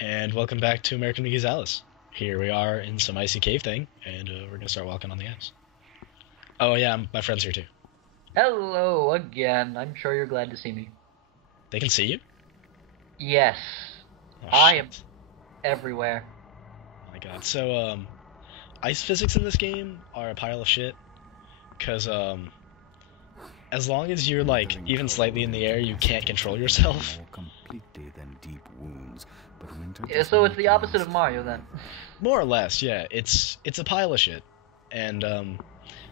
And welcome back to American Mcgee's Alice. Here we are in some icy cave thing, and we're gonna start walking on the ice. Oh yeah, my friend's here too. Hello again. I'm sure you're glad to see me. They can see you? Yes. Oh, I shit. am everywhere. Oh my god. So, ice physics in this game are a pile of shit. Cause, as long as you're, like, even slightly in the air, you can't control yourself. Yeah, so it's the opposite of Mario then. More or less, yeah. It's a pile of shit. And,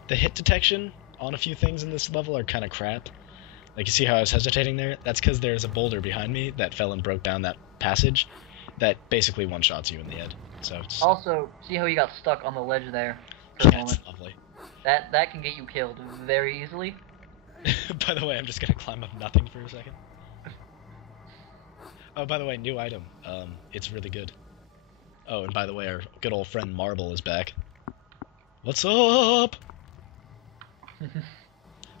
the hit detection on a few things in this level are kind of crap. Like, you see how I was hesitating there? That's because there's a boulder behind me that fell and broke down that passage that basically one-shots you in the head. So it's... Also, see how you got stuck on the ledge there for a Yeah, moment? it's lovely. That can get you killed very easily. By the way, I'm just gonna climb up nothing for a second. Oh, by the way, new item. It's really good. Oh, and by the way, our good old friend Marble is back. What's up?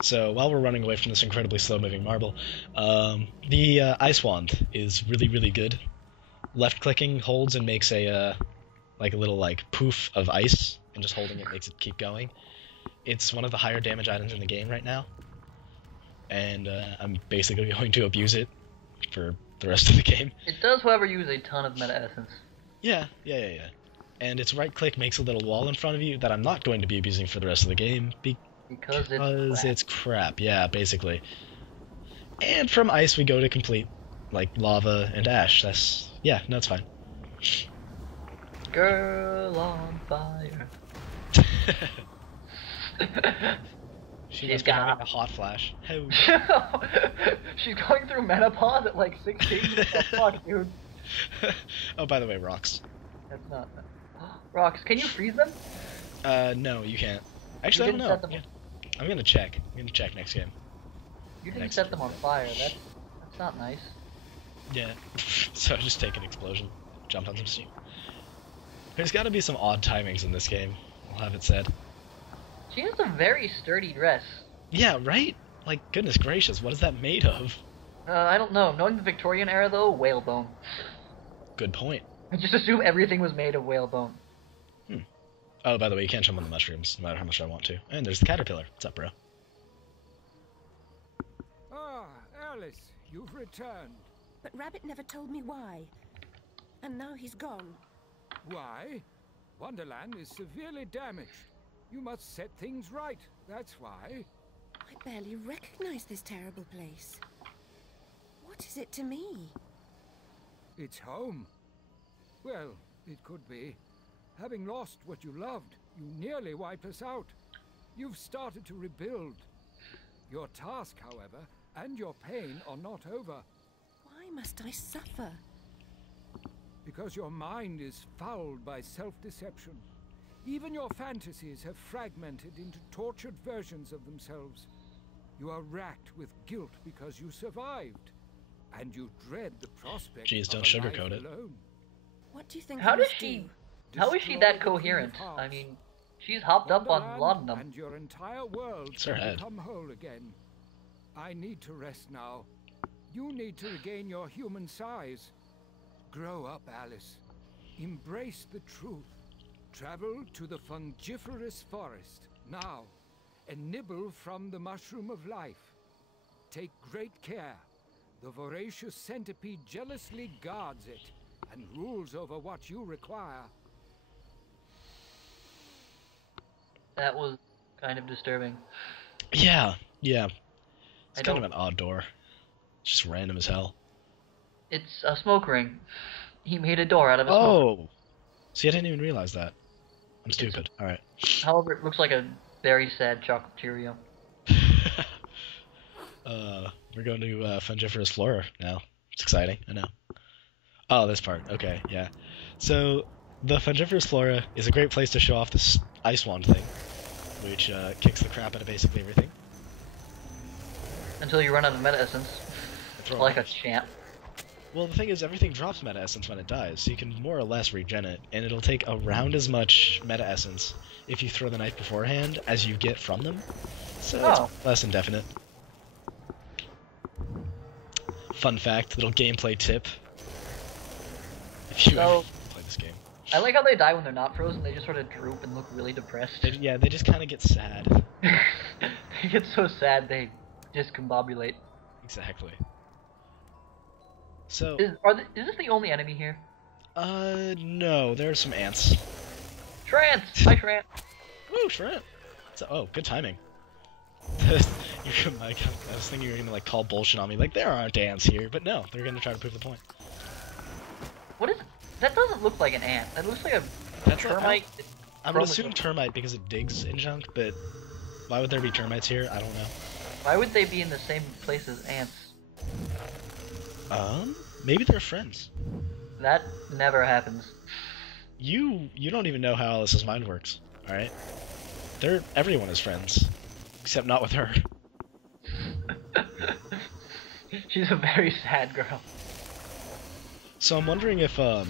So, while we're running away from this incredibly slow-moving Marble, the Ice Wand is really, really good. Left-clicking holds and makes a, like a little, like, poof of ice, and just holding it makes it keep going. It's one of the higher damage items in the game right now, and I'm basically going to abuse it for the rest of the game. It does, however, use a ton of meta essence. Yeah. And its right-click makes a little wall in front of you that I'm not going to be abusing for the rest of the game, Because it's crap, yeah, basically. And from ice we go to complete, like, lava and ash. Yeah, no, it's fine. Girl on fire. She must be having a hot flash. Oh. She's going through menopause at like 16. What the fuck, dude? Oh, by the way, rocks. That's not... Rocks, can you freeze them? No, you can't. Actually, I don't know. Yeah. I'm gonna check. Next game. You didn't set them on fire. That's not nice. Yeah. So just take an explosion. Jump on some steam. There's gotta be some odd timings in this game. I'll have it said. She has a very sturdy dress. Yeah, right? Like, goodness gracious, what is that made of? I don't know. Knowing the Victorian era, though, whalebone. Good point. I just assume everything was made of whalebone. Oh, by the way, you can't jump on the mushrooms, no matter how much I want to. And there's the caterpillar. What's up, bro? Ah, Alice, you've returned. But Rabbit never told me why. And now he's gone. Why? Wonderland is severely damaged. You must set things right, that's why. I barely recognize this terrible place. What is it to me? It's home. Well, it could be. Having lost what you loved, you nearly wipe us out. You've started to rebuild. Your task, however, and your pain are not over. Why must I suffer? Because your mind is fouled by self-deception. Even your fantasies have fragmented into tortured versions of themselves. You are racked with guilt because you survived, and you dread the prospect Jeez, don't of a sugarcoat life it. alone. What do you think How I does must she... do? How is she that coherent? I mean, she's hopped up on a lot of them. And your entire world It's her will head. become whole again. I need to rest now. You need to regain your human size. Grow up, Alice. Embrace the truth. Travel to the fungiferous forest now and nibble from the mushroom of life. Take great care. The voracious centipede jealously guards it and rules over what you require. That was kind of disturbing. Yeah. It's kind of an odd door. It's just random as hell. It's a smoke ring. He made a door out of a smoke. Oh! See, I didn't even realize that. I'm stupid. Alright. However, it looks like a very sad chocolate Cheerio. We're going to Fungiferous Flora now. It's exciting, I know. Oh, this part. Okay, yeah. So, the Fungiferous Flora is a great place to show off this Ice Wand thing, which kicks the crap out of basically everything. Until you run out of meta essence. Throw Like a off. champ. Well, the thing is, everything drops meta essence when it dies, so you can more or less regen it, and it'll take around as much meta essence if you throw the knife beforehand as you get from them. So it's less indefinite. Fun fact, little gameplay tip. If you So- ever play this game. I like how they die when they're not frozen. They just sort of droop and look really depressed. Yeah, they just kind of get sad. They get so sad they discombobulate. Exactly. So, Is this the only enemy here? no, there are some ants. Trance! Hi, Trance! Woo, shrimp! So, oh, good timing. I was thinking you were gonna like call bullshit on me, like there aren't ants here, but no, they're gonna try to prove the point. What is... That doesn't look like an ant. That looks like a That's termite. I'm gonna assume termite because it digs in junk, but why would there be termites here? I don't know. Why would they be in the same place as ants? Maybe they're friends. That never happens. You don't even know how Alice's mind works, alright? Everyone is friends. Except not with her. She's a very sad girl. So I'm wondering if the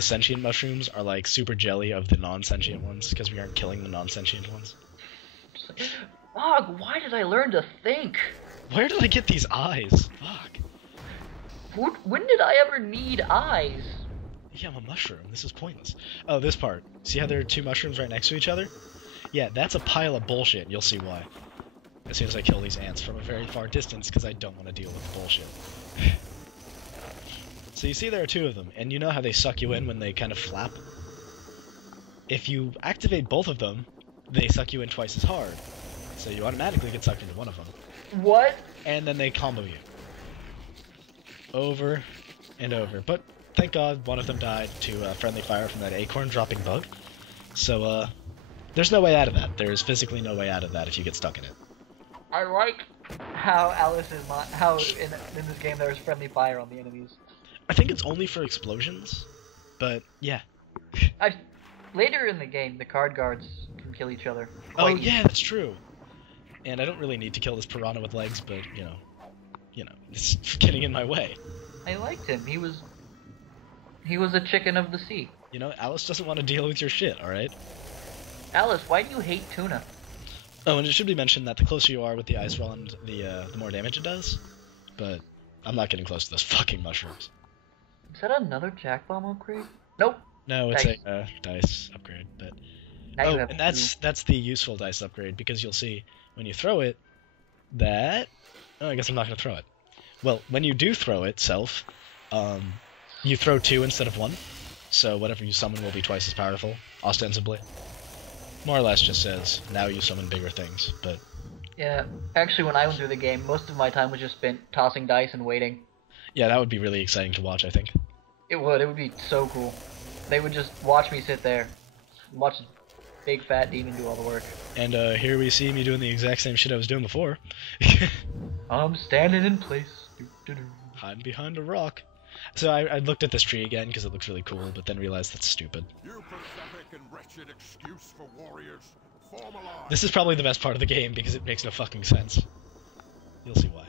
sentient mushrooms are like super jelly of the non-sentient ones, because we aren't killing the non-sentient ones. Fuck, why did I learn to think? Where did I get these eyes? Fuck. When did I ever need eyes? Yeah, I'm a mushroom. This is pointless. Oh, this part. See how there are two mushrooms right next to each other? Yeah, that's a pile of bullshit. You'll see why. As soon as I kill these ants from a very far distance, because I don't want to deal with the bullshit. So you see there are two of them, and you know how they suck you in when they kind of flap? If you activate both of them, they suck you in twice as hard. So you automatically get sucked into one of them. What? And then they combo you. Over and over. But thank God one of them died to friendly fire from that acorn dropping bug. So, there's no way out of that. There's physically no way out of that if you get stuck in it. I like how Alice is not... How in this game there's friendly fire on the enemies. I think it's only for explosions, but yeah. Later in the game, the card guards can kill each other. Oh quite yeah, that's true. And I don't really need to kill this piranha with legs, but you know, it's getting in my way. I liked him. He was a chicken of the sea. You know, Alice doesn't want to deal with your shit, alright? Alice, why do you hate tuna? Oh, and it should be mentioned that the closer you are with the ice wand, the more damage it does. But I'm not getting close to those fucking mushrooms. Is that another Jack Bomb upgrade? Nope. No, it's Dice. a dice upgrade, but... Now you Oh, have and that's the useful dice upgrade, because you'll see, when you throw it, that... Oh, I guess I'm not going to throw it. Well, when you do throw it, Self, you throw 2 instead of 1, so whatever you summon will be twice as powerful, ostensibly. More or less just says, now you summon bigger things, but... Yeah, actually when I went through the game, most of my time was just spent tossing dice and waiting. Yeah, that would be really exciting to watch, I think. It would be so cool. They would just watch me sit there, watch a big fat demon do all the work. And here we see me doing the exact same shit I was doing before. I'm standing in place. Doo-doo-doo. Hiding behind a rock. So I looked at this tree again because it looks really cool, but then realized that's stupid. You pathetic and wretched excuse for warriors. Form a line. This is probably the best part of the game because it makes no fucking sense. You'll see why.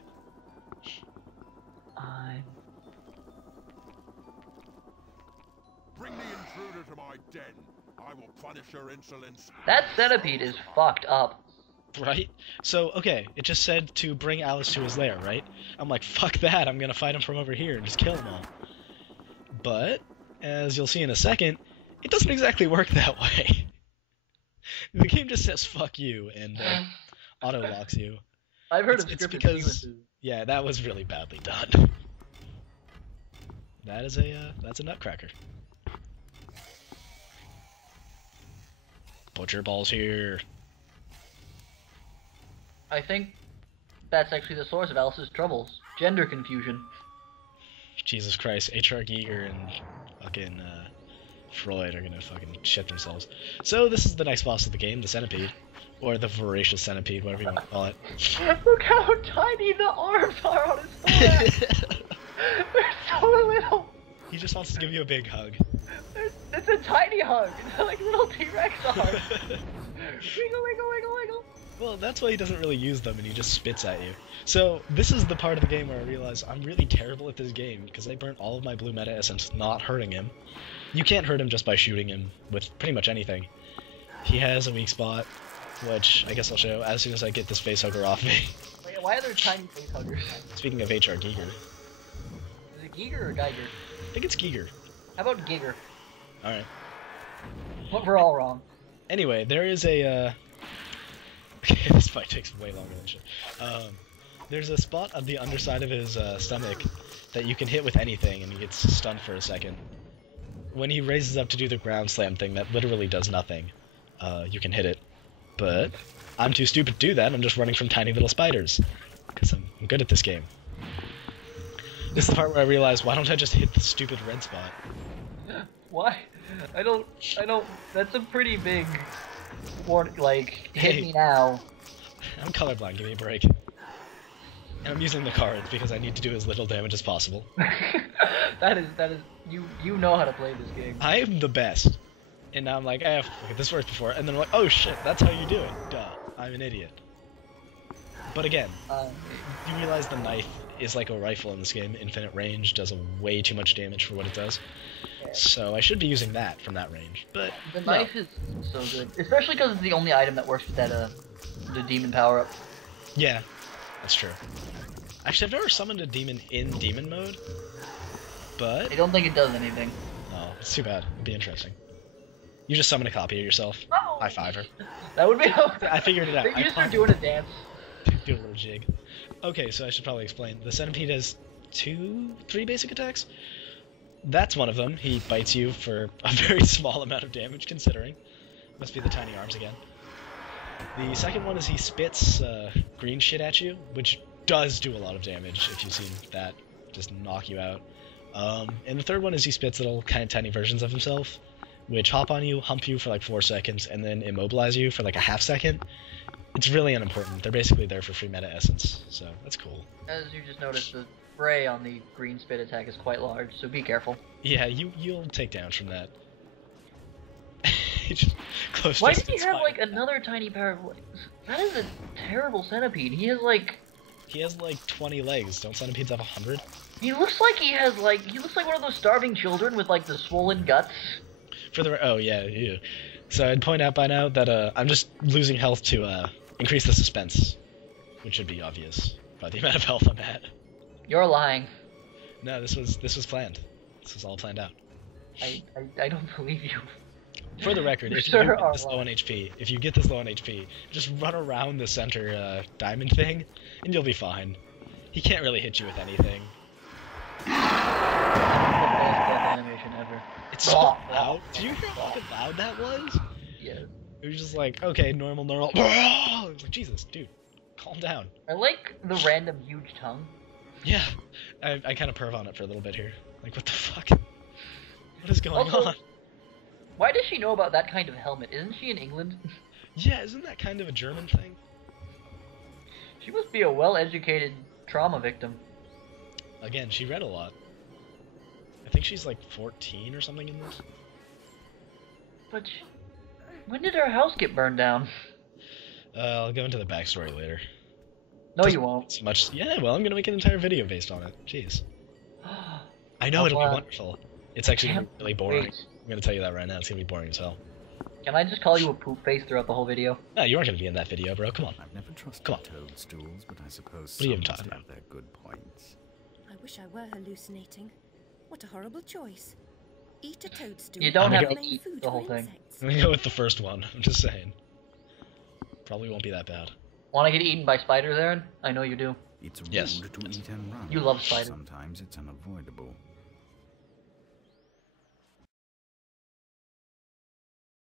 Bring the intruder to my den. I will punish your insolence. That centipede is fucked up. Right? So, okay, it just said to bring Alice to his lair, right? I'm like, fuck that, I'm gonna fight him from over here and just kill them all. But, as you'll see in a second, it doesn't exactly work that way. The game just says fuck you and auto-locks you. I've heard of It's scripted because, sequences. yeah, that was really badly done. That's a nutcracker. Butcher balls here. I think that's actually the source of Alice's troubles. Gender confusion. Jesus Christ, H.R. Giger and fucking Freud are gonna fucking shit themselves. So this is the next boss of the game, the centipede. Or the voracious centipede, whatever you want to call it. Look how tiny the arms are on his forehead! They're so little! He just wants to give you a big hug. It's a tiny hug! They're like little T-Rex arms! Wiggle, wiggle, wiggle, wiggle! Well, that's why he doesn't really use them and he just spits at you. So, this is the part of the game where I realize I'm really terrible at this game because I burnt all of my blue meta essence not hurting him. You can't hurt him just by shooting him with pretty much anything. He has a weak spot, which I guess I'll show as soon as I get this face hugger off me. Wait, why are there tiny face huggers? Speaking of H.R. Giger. Is he Giger or Geiger? I think it's Giger. How about Giger? Alright. We're all wrong. Anyway, there is a, Okay, this fight takes way longer than shit. There's a spot on the underside of his stomach that you can hit with anything, and he gets stunned for a second. When he raises up to do the ground slam thing that literally does nothing, you can hit it. But I'm too stupid to do that, I'm just running from tiny little spiders. Because I'm good at this game. This is the part where I realize, why don't I just hit the stupid red spot? Why? I don't, that's a pretty big warning, like, hit Hey. me now. I'm colorblind, give me a break. And I'm using the cards because I need to do as little damage as possible. that is, you know how to play this game. I am the best. And now I'm like, fuck it, this worked before. And then I'm like, oh shit, that's how you do it. Duh, I'm an idiot. But again, you realize the knife is like a rifle in this game. Infinite range, does way too much damage for what it does. Yeah. So I should be using that from that range. But The knife is so good, especially because it's the only item that works with that, the demon power-up. yeah, that's true. Actually, I've never summoned a demon in demon mode. But I don't think it does anything. oh, it's too bad. It'd be interesting. You just summon a copy of yourself. Oh. High five her. That would be. I figured it out. You start doing a dance. Do a little jig. Okay, so I should probably explain. The centipede has 3 basic attacks. That's one of them. He bites you for a very small amount of damage, considering. Must be the tiny arms again. The second one is he spits green shit at you, which does do a lot of damage if you've seen that. Just knock you out. And the third one is he spits little kind of tiny versions of himself, which hop on you, hump you for like 4 seconds, and then immobilize you for like a half second. It's really unimportant. They're basically there for free meta essence, so that's cool. As you just noticed, the spray on the green spit attack is quite large, so be careful. Yeah, you'll take damage from that. Just close Why distance did he have fire. like another tiny pair of legs? That is a terrible centipede. He has like. He has like 20 legs. Don't centipedes have 100? He looks like he has like. He looks like one of those starving children with like the swollen guts. Oh yeah, yeah. So I'd point out by now that I'm just losing health to increase the suspense, which should be obvious by the amount of health I'm at. You're lying. No, this was planned. This was all planned out. I don't believe you. For the record, You if sure you get are this low lying. on HP, if you get this low on HP, just run around the center diamond thing, and you'll be fine. He can't really hit you with anything. The best death animation ever. It's so loud. Did you hear how fucking loud that was? Yeah. It was just like, okay, normal. I was like, Jesus, dude, calm down. I like the random huge tongue. Yeah, I kind of perv on it for a little bit here. Like, what the fuck? What is going Also, on? why does she know about that kind of helmet? Isn't she in England? Yeah, isn't that kind of a German thing? She must be a well-educated trauma victim. Again, she read a lot. I think she's like 14 or something in this. But when did her house get burned down? I'll go into the backstory later. No, you won't. It's much. Yeah, well, I'm gonna make an entire video based on it. Jeez. I know it'll be wonderful. It's actually gonna be really boring. Wait. I'm gonna tell you that right now. It's gonna be boring as hell. Can I just call you a poop face throughout the whole video? No, you aren't gonna be in that video, bro. Come on. I've never trusted Come on. toadstools, but I suppose What are you some even talking must about? have their good points. I wish I were hallucinating. What a horrible choice. Eat a toadstool. You don't have and to main eat food the whole for thing. insects. I'm gonna go with the first one. I'm just saying. Probably won't be that bad. Want to get eaten by spiders, Aaron? I know you do. It's rude Yes. to eat and run. You love spiders. Sometimes it's unavoidable.